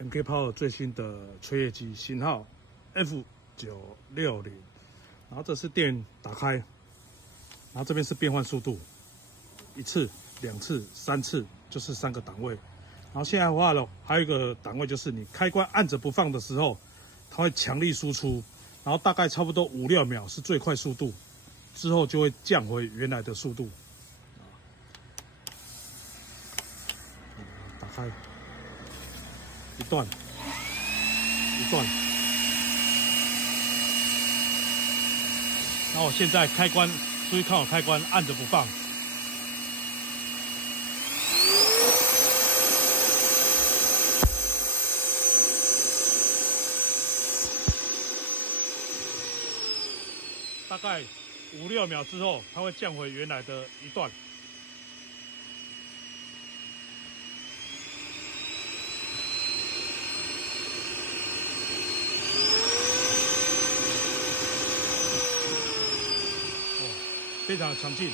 MK Power 最新的吹叶机型号 F960，然后这是电打开，然后这边是变换速度，一次、2次、3次就是3个档位。然后现在的话呢，还有一个档位就是你开关按着不放的时候，它会强力输出，然后大概差不多5-6秒是最快速度，之后就会降回原来的速度。打开。一段，然后我现在开关，注意看我开关按着不放，大概5-6秒之后，它会降回原来的一段。非常强劲。